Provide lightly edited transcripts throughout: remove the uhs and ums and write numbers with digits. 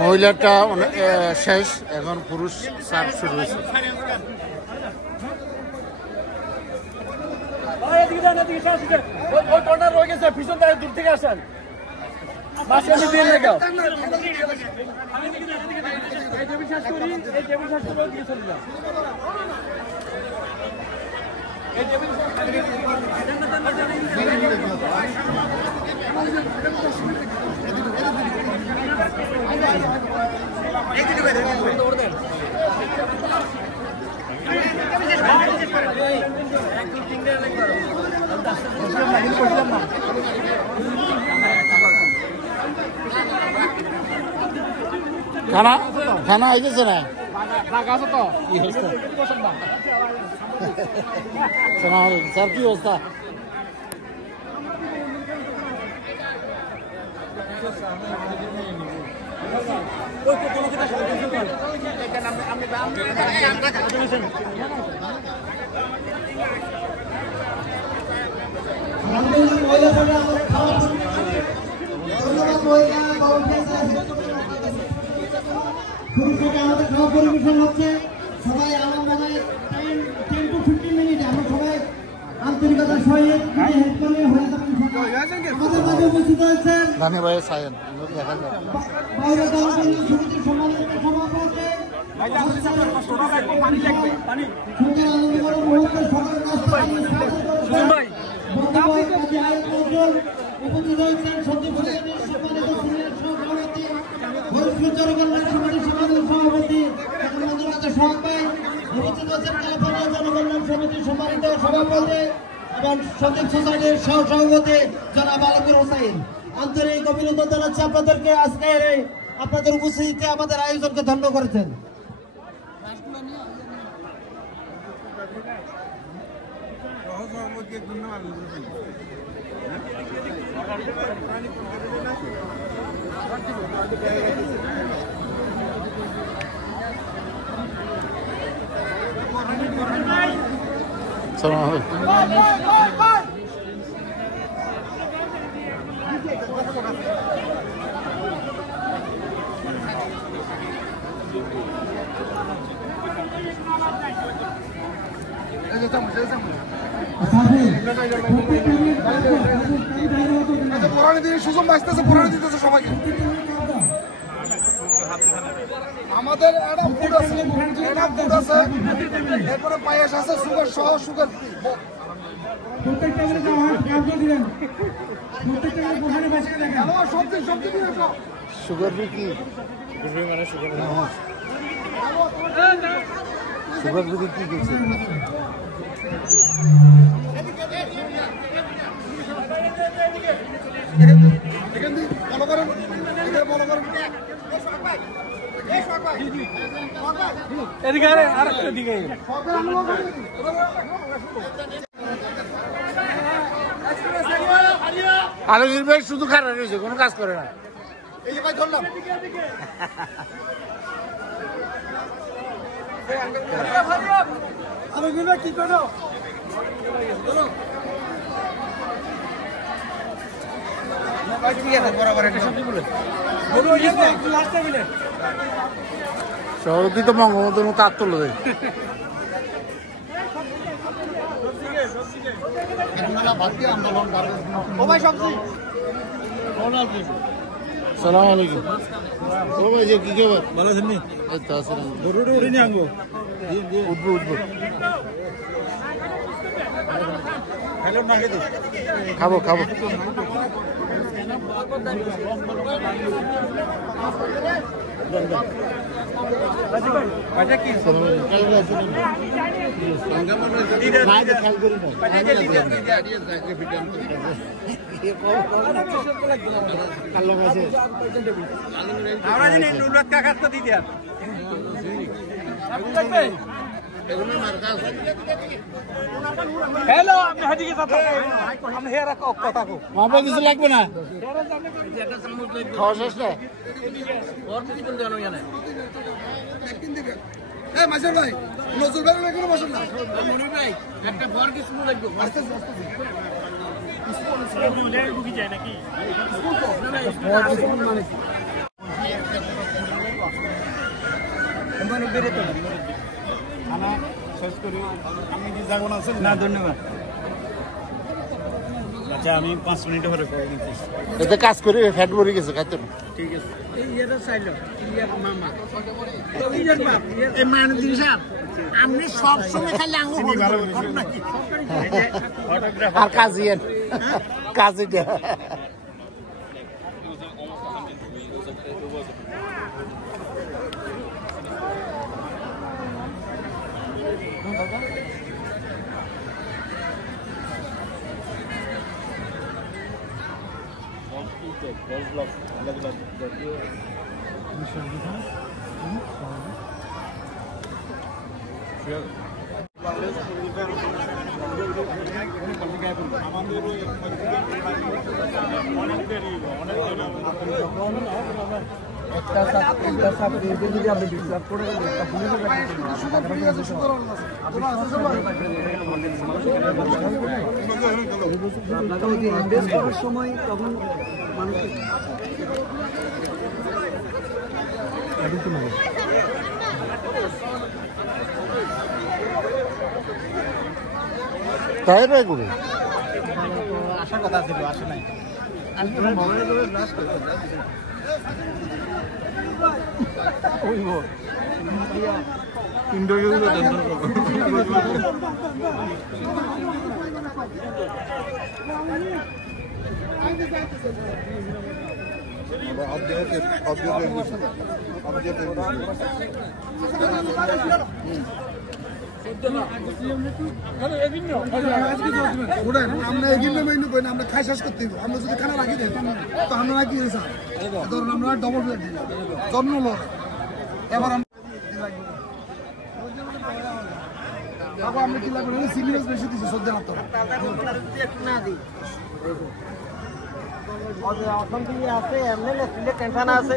মহিলাটা শেষ, এখন পুরুষ সার্ভ শুরু হয়েছে। দূর থেকে আসেন খানা খানা হয়ে গেছে না? স্যার কি অবস্থা? আমাদের খাওয়া পরিবেশন হচ্ছে। সবাই আমার মনে হয় 10 to 15 মিনিট আমরা সবাই আন্তরিকতার সহিত হেল্প করে হয়ে যাবেন। আমাদের মাঝে উপস্থিত হয়েছেন সমিতির সম্মানিত সভাপতি উপস্থিত হয়েছেন সম্মানিত সিনিয়র সভাপতি জনকল্যাণ সমিতির সম্মানিত সভাপতি উপস্থিত হচ্ছেন ক্যালিফোর্নিয়া জনকল্যাণ সমিতির সম্মানিত সভাপতি এবং সচিব সোসাইটির সহ সভাপতি জনাব আলমগীর হোসেন। আন্তরিক অভিনন্দন জানাচ্ছি আপনাদেরকে। আজকে আপনাদের উপস্থিতিতে আমাদের আয়োজনকে ধন্য করেছেন। সুযোগ বাঁচতেছে, পুরানো দিতেছে সবাইকে। আমাদের এরপরে পায়েস আছে, সুগার সহ সুগার ফ্রি। সুগার ফ্রি কি? সুগার ফ্রি কি দিচ্ছে? ফলো করেন, ফলো করেন। এদিকে আর এদিকে আলমগীর ভাই শুধু খারাপ রয়েছে, কোনো কাজ করে না। এই যে ভাই ধরলাম আলমগীর ভাই কি করো? সভাপতি তো বঙ্গবন্ধুর মতো আর তুলে দেয়। সালাম আলাইকুম। ও ভাই যে কি খবর? ভালো আছেন? এই তো আছেন। উঠবো উঠবো, খাবো খাবো। হ্যালো, আপনি হাজিকে কথা আপনি হেরা কথা কো মাপা কিছু লাগবে না, খাওয়া শেষ না। মাঝের ভাই নজরুল ভাই এখানে বসেন না। মনির ভাই একটা বড় কিছু লাগবে। না ধন্যবাদ আচ্ছা আমি 5 মিনিট পরে কল দিতেছি এতে কাজ করে ফ্যাট ভরে গেছে খাইতে না ঠিক আছে এই এটা চাইলো ইয়ার মামা ইয়ার বাপ এই মানে দিন স্যার আপনি সব সময় খালি আঙ্গুল করেন নাকি আর কাজিয়েন কাজিটা সময় তখন মানুষ তাই রে গুরু আসার কথা ছিল আসে নাই আমরা এগিয়ে মেনু করি না, আমরা খাই শেষ করতে হবে। আমরা যদি খানা রাখি দেয় তো আমরা রাখি ধরুন আমরা ডবল প্লেট দিই জন্ম লো এবার আমরা কি লাগবে সিরিয়াস বেশি দিচ্ছি সদ্য না তো অশান্তি আছে এমনি টেনশন আছে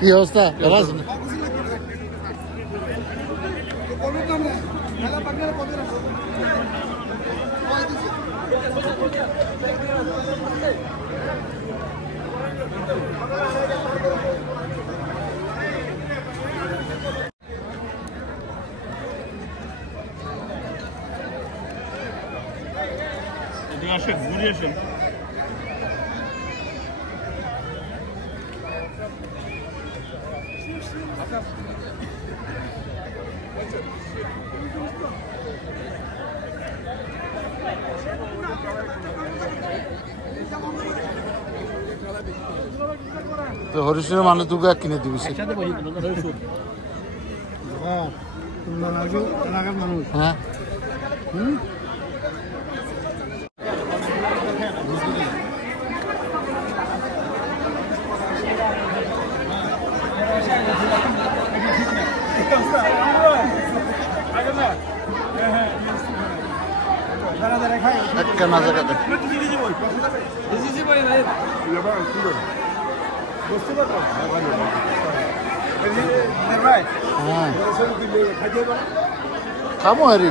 কি অবস্থা ভালো আছেন আসেন ঘুরে আসেন তো হরিশের মানে দুগা কিনে দিবি হ্যাঁ একটা না জায়গাতে হ্যাঁ খাবো হারি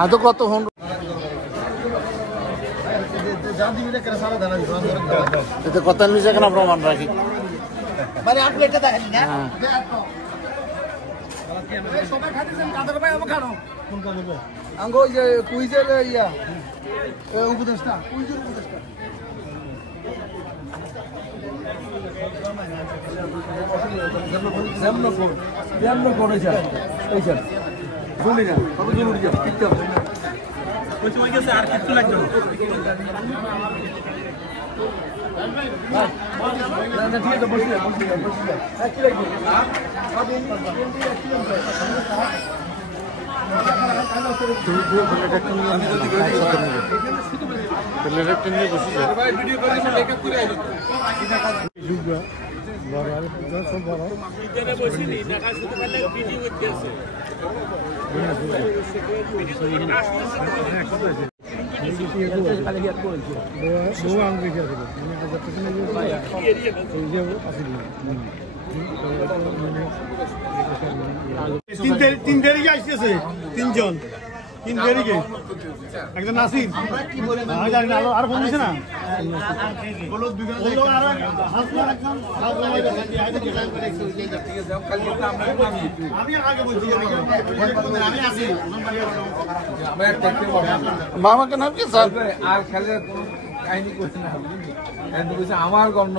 আর তো কত হন এতে কথা নিচে কেন প্রমাণ রাখি মানে আপনি এটা দেখেন না আঙ্গ ওই যে কুইজের ইয়া উপদেষ্টা কুইজের উপদেষ্টা তিন তারিখে আসতেছে তিনজন 3 তারিখে একজন নাসির জানি না আর ফোন দিছে না মামাকে নাম কি স্যার আর খেলে কাহিনী করছে না আমার গণ্য